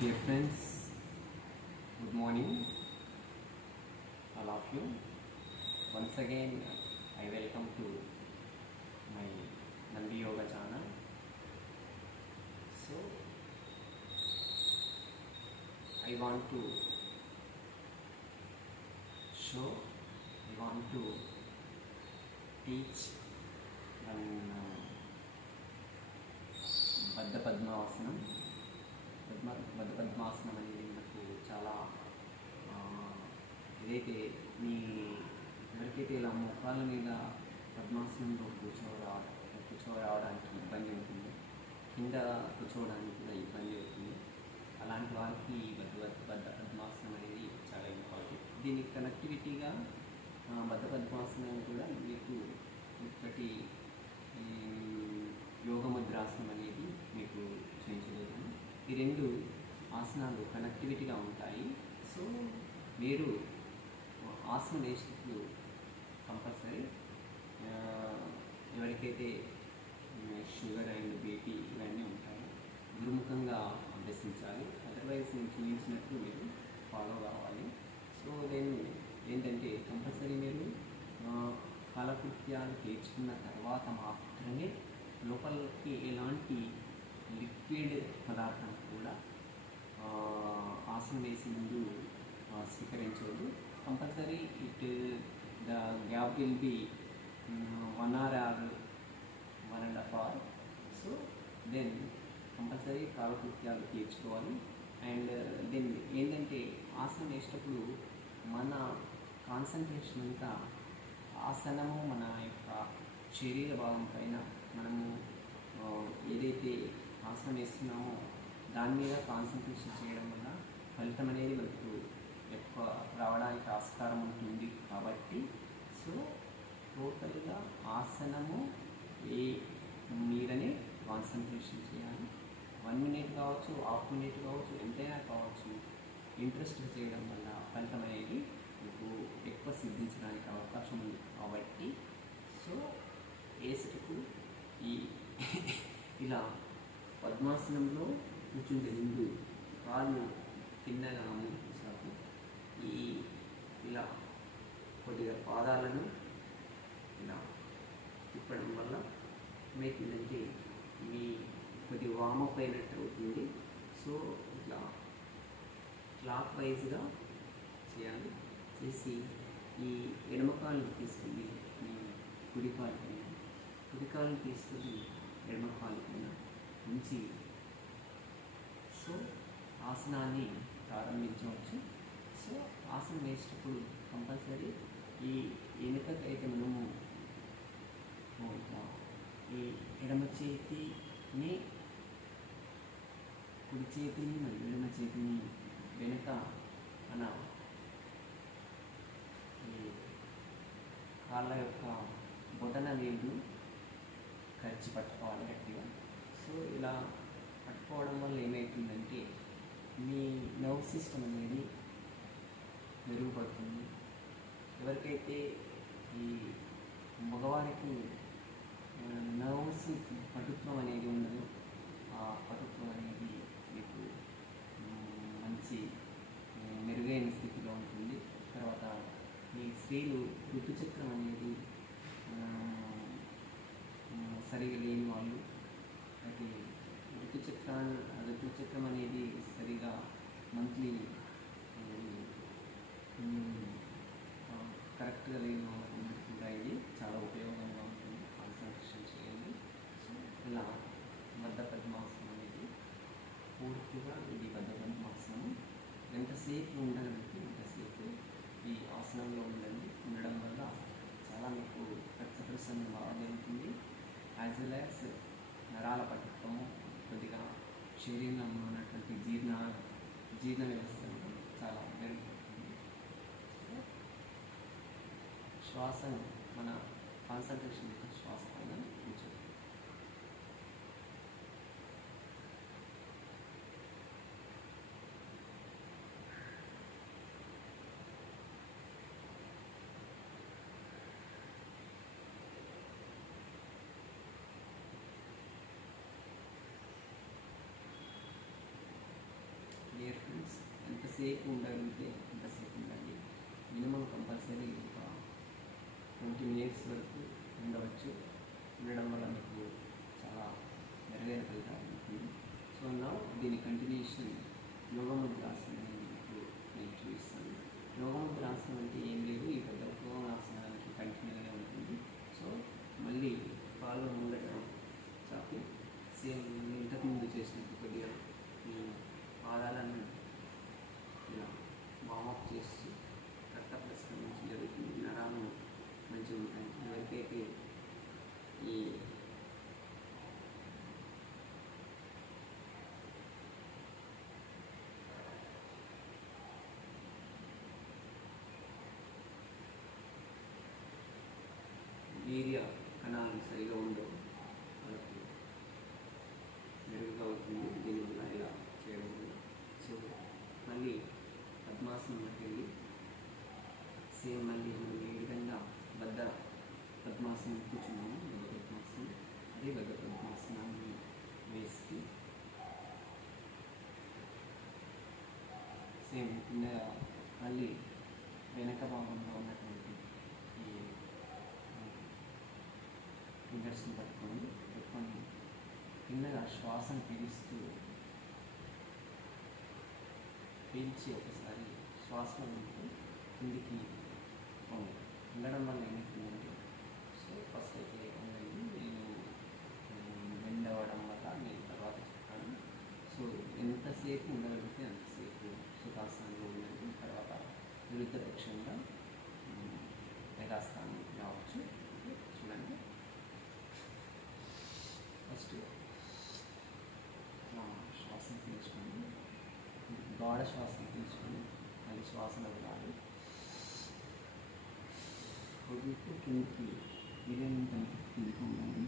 Dear friends, good morning, all of you. Once again, I welcome to my Nandi Yoga channel. So, I want to show, I want to teach one Baddha Padmasanam. Baddha Padmasanam అనేది నాకు చాలా ఏదైతే మీ ఎవరికైతే ఇలా మోకాళ్ళ మీద పద్మాసనంలో కూర్చోరావడానికి ఇబ్బంది ఉంటుంది, కింద కూర్చోవడానికి కూడా ఇబ్బంది అవుతుంది, అలాంటి వారికి బద్ధ పద్మాసనం అనేది చాలా ఇంపార్టెంట్. దీనికి కనెక్టివిటీగా బద్ధ పద్మాసనం కూడా మీకు ఒకటి యోగ ముద్రాసనం అనేది మీకు చేయించబోతుంది. ఈ రెండు ఆసనాలు కనెక్టివిటీగా ఉంటాయి. సో మీరు ఆసనం వేసినప్పుడు కంపల్సరీ ఎవరికైతే షుగర్ అండ్ బీపీ ఇవన్నీ ఉంటాయో గురుముఖంగా అభ్యసించాలి. అదర్వైజ్ నేను చూపించినట్టు మీరు ఫాలో కావాలి. సో దెన్ ఏంటంటే కంపల్సరీ మీరు కాలకృత్యాలు తీర్చుకున్న తర్వాత మాత్రమే లోపలికి ఎలాంటి లిక్విడ్ పదార్థం కూడా ఆసనం వేసి ముందు స్వీకరించవద్దు. Compulsory the gap will be 1 hour or 1.5 hours. So then compulsory కాలకృత్యాలు తీర్చుకోవాలి. అండ్ దెన్ ఏంటంటే ఆసనం వేసేటప్పుడు మన కాన్సన్ట్రేషన్ అంతా ఆసనము మన యొక్క శరీర భాగం పైన మనము ఏదైతే ఆసనం వేస్తున్నామో దాని మీద కాన్సన్ట్రేషన్ చేయడం వల్ల ఫలితం అనేది మనకు ఎక్కువ రావడానికి ఆస్కారం ఉంటుంది. కాబట్టి సో టోటల్గా ఆసనము మీదనే కాన్సన్ట్రేషన్ చేయాలి. 1 minute కావచ్చు, హాఫ్ మినిట్ కావచ్చు, ఎంతైనా కావచ్చు. ఇంట్రెస్ట్ చేయడం వల్ల ఫలితం అనేది మీకు ఎక్కువ సిద్ధించడానికి అవకాశం ఉంది. కాబట్టి సో వేసేటప్పుడు ఇలా పద్మాసనంలో కూర్చుంటే ముందు కాళ్ళు తిన్నగా ముందుకు ఇలా కొద్దిగా పాదాలను ఇలా తిప్పడం వల్ల ఏమవుతుందంటే మీ కొద్ది వామప్ అయినట్టు అవుతుంది. సో ఇట్లా క్లాక్ వైజ్గా చేయాలి. చేసి ఈ ఎడమకాలను తీసుకుని ఈ కుడికాలు తీసుకుని ఎడమకాలు పైన ఉంచి సో ఆసనాన్ని ప్రారంభించవచ్చు. సో ఆసనం వేసేటప్పుడు కంపల్సరీ ఈ వెనుకకైతే మనము ఈ ఎడమ చేతిని కుడి చేతిని మరియు ఎడమ చేతిని వెనుక మన ఈ కాళ్ళ యొక్క బొటన వేలు ఖర్చు పట్టుకోవాలి గట్టిగా. సో ఇలా పట్టుకోవడం వల్ల ఏమవుతుందంటే మీ నర్వ్ సిస్టమ్ అనేది మెరుగుపడుతుంది. ఎవరికైతే ఈ మగవారికి నర్వ్స్ పటుత్వం అనేది ఉండదు, ఆ పటుత్వం అనేది మీకు మంచి మెరుగైన స్థితిలో ఉంటుంది. తర్వాత ఈ స్త్రీలు ఋతుచక్రం అనేది సరిగా లేని వాళ్ళు, అయితే ఋతుచక్రం అనేది సరిగా మంత్లీ కరెక్ట్గా లేని వాళ్ళకు కూడా ఇది చాలా ఉపయోగంగా ఉంటుంది. కాన్సన్ట్రేషన్ చేయండి. సో ఇలా బద్ధ పద్మాసనం అనేది పూర్తిగా ఇది బద్ధ పద్మాసనం. ఎంతసేపు ఉండగలిగితే ఎంతసేపు ఈ ఆసనంలో ఉండడం వల్ల చాలా మీకు రక్త ప్రసరణ బాగా జరుగుతుంది. యాజ్ వెల్ యాజ్ నరాల పటుత్వము, కొద్దిగా శరీరంలో ఉన్నటువంటి జీర్ణ వ్యవస్థ చాలా మెరుగుపడుతుంది. శ్వాసను మన కాన్సన్ట్రేషన్ శ్వాస పైన ఉంచాలి. ఎంతసేపు ఉండగలిగితే అంతసేపు ఉండండి. మినిమం కంపల్సరీ ఒక 20 మినిట్స్ వరకు ఉండవచ్చు. ఉండడం వల్ల మీకు చాలా మెరుగైన ఫలితాలు ఉంటుంది. సో నా దీని కంటిన్యూషన్ యోగముద్రాసనం అనేది మీకు నేను చూపిస్తాను. యోగముద్రాసనం అంటే ఏం లేదు, ఈ పెద్ద ఉపయోగాసనానికి కంటిన్యూగా ఉంటుంది. సో మళ్ళీ కాళ్ళు ముందట చాపి సేమ్ ఇంతకుముందు చేసినట్టు కొద్దిగా ఈ పాదాలను ఇలా వామప్ చేస్తూ రక్త ప్రసరణ మంచి జరుగుతుంది. నరాలు మంచిగా ఉంటాయి. ఎవరికైతే ఈ వీర్య కణాలు సరిగా ఉండవు వాళ్ళకి మెరుగుగా అవుతుంది దీనివల్ల ఇలా చేయడం వల్ల. సో మళ్ళీ పద్మాసనంలోకి వెళ్ళి సేమ్ మళ్ళీ మనం ఏ విధంగా బద్ధ పద్మాసనం కూర్చున్నాము, బద్ధ పద్మాసనం, అదే బద్ధ పద్మాసనాన్ని వేసి సేమ్ కింద మళ్ళీ వెనక భాగంలో ఉన్నటువంటి ఈ ఫింగర్స్ని పెట్టుకొని కిందగా శ్వాసను పీల్చి ఒకసారి శ్వాసలో ఉంటూ కిందికి ఉండడం వల్ల ఏమవుతుందంటే, సో ఫస్ట్ అయితే ఉండండి, నేను బెండ్ అవ్వడం వల్ల నేను తర్వాత చెప్తాను. సో ఎంతసేపు ఉండగలిగితే అంతసేపు సుఖాసనంలో ఉండండి. తర్వాత విరుద్ధ పక్షంగా యథాస్థానం రావచ్చు. చూడండి, ఫస్ట్ శ్వాసను పీల్చుకొని గాఢ శ్వాసను పీల్చుకొని అది శ్వాసను వదలాలి. వదులుతూ కిందికి వీలైనంత కిందికి ఉండాలి.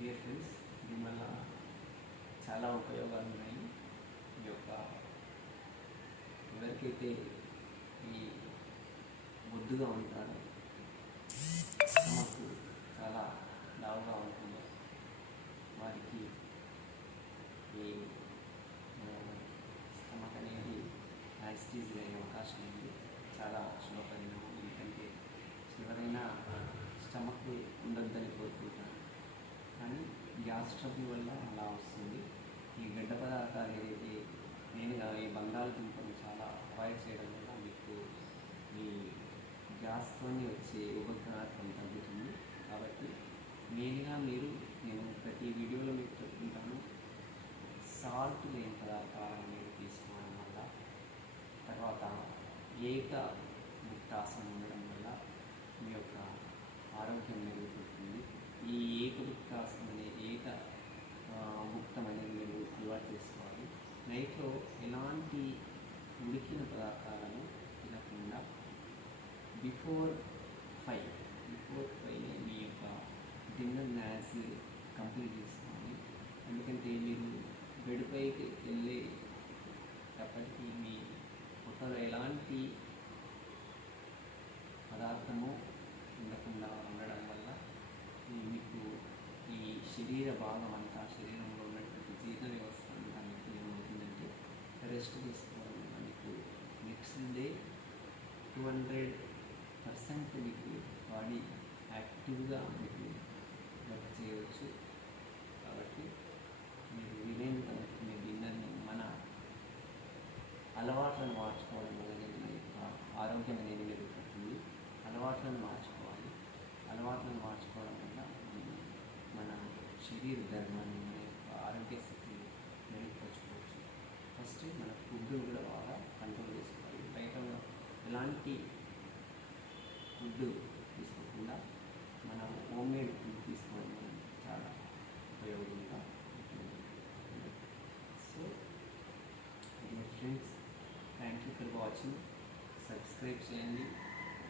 డియర్ ఫ్రెండ్స్, దీనివల్ల చాలా ఉపయోగాలు ఉన్నాయి. ఈ యొక్క ఎవరికైతే ఈ బొద్దుగా ఉంటారో, స్టమక్ చాలా లావుగా ఉంటుందో వారికి ఈ స్టమక్ అనేది యాసిటీస్ అయ్యే అవకాశం ఉంది. చాలా శుభపరిణామం. ఎందుకంటే ఎవరైనా స్టమక్ ఉండొద్దని కోరుకుంటారు, కానీ గ్యాస్ ట్రబుల్ వల్ల అలా వస్తుంది. ఈ గడ్డ పదార్థాలు ఏదైతే మెయిన్గా ఈ బంగాళదుంపను చాలా అవాయిడ్ చేయడం వల్ల మీకు ఈ గ్యాస్తో వచ్చే ఉపగ్రహాత్వం తగ్గుతుంది. కాబట్టి మెయిన్గా నేను ప్రతి వీడియోలో మీకు చెప్తుంటాను, సాల్ట్ లేని పదార్థాలను మీరు తీసుకోవడం వల్ల, తర్వాత ఏక ముక్తాసనం ఉండడం వల్ల మీ యొక్క ఆరోగ్యం మెరుగుపడుతుంది. ఈ ఏకభుక్తాసనం భుక్తం అనేది మీరు అలవాటు చేసుకోవాలి. నైట్లో ఎలాంటి ఉడికిన పదార్థాలను తినకుండా బిఫోర్ 5 మీ యొక్క డిన్నర్ మ్యాచ్ కంప్లీట్ చేసుకోవాలి. ఎందుకంటే మీరు బెడ్పైకి వెళ్ళేటప్పటికీ మీ పొట్టలో ఎలాంటి పదార్థము ఉండకుండా ఉండడం వల్ల మీకు ఈ శరీర భాగం అంతా, శరీరంలో ఉన్నటువంటి జీర్ణ వ్యవస్థ అంతా మీకు ఏమవుతుందంటే రెస్ట్ తీసుకోవడం వల్ల మీకు నెక్స్ట్ డే 200% మీకు బాడీ యాక్టివ్గా మీకు వర్క్ చేయవచ్చు. కాబట్టి మీరు వీలైనంత వరకు మీ డిన్నర్ని మన అలవాట్లను మార్చుకోవడం వల్ల మీ యొక్క ఆరోగ్యం అనేది మెరుగుపడుతుంది. అలవాట్లను మార్చుకోవడం వల్ల మన శరీర ధర్మాన్ని, మన యొక్క ఆరోగ్య స్థితిని మెరుగుపరచుకోవచ్చు. ఫస్ట్ మన ఫుడ్ కూడా బాగా కంట్రోల్ చేసుకోవాలి. బయట ఎలాంటి ఫుడ్ తీసుకోకుండా మనం హోమ్ మేడ్ ఫుడ్ తీసుకోవడం చాలా ఉపయోగంగా ఉంటుంది. వాచింగ్. సబ్స్క్రైబ్ చేయండి.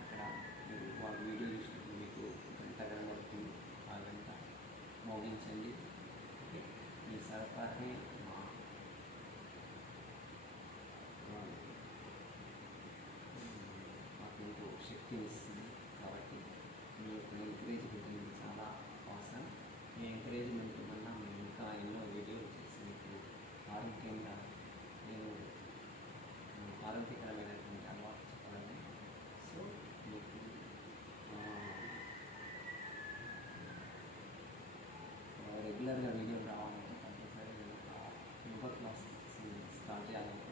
అక్కడ మీరు వాళ్ళ వీడియో చూసినప్పుడు మీకు గంట కనబడుతుంది, ఆ గంట మోగించండి. ఓకే, మీ సహకారమే మాకు ఎంతో శక్తిని ఇస్తుంది. కాబట్టి మీ యొక్క ఎంకరేజ్మెంట్ అనేది చాలా అవసరం. మీ ఎంకరేజ్మెంట్ వల్ల మేము ఇంకా ఎన్నో వీడియోలు చేసి మీకు ఆరోగ్యంగా నేను ఆరోగ్యకరమైనటువంటి అలవాటు చెప్పగలను. సో మీకు రెగ్యులర్గా వీడియోలు రావాలంటే కంపల్సరీ నేను యోగా క్లాసెస్ స్టార్ట్ చేయాలని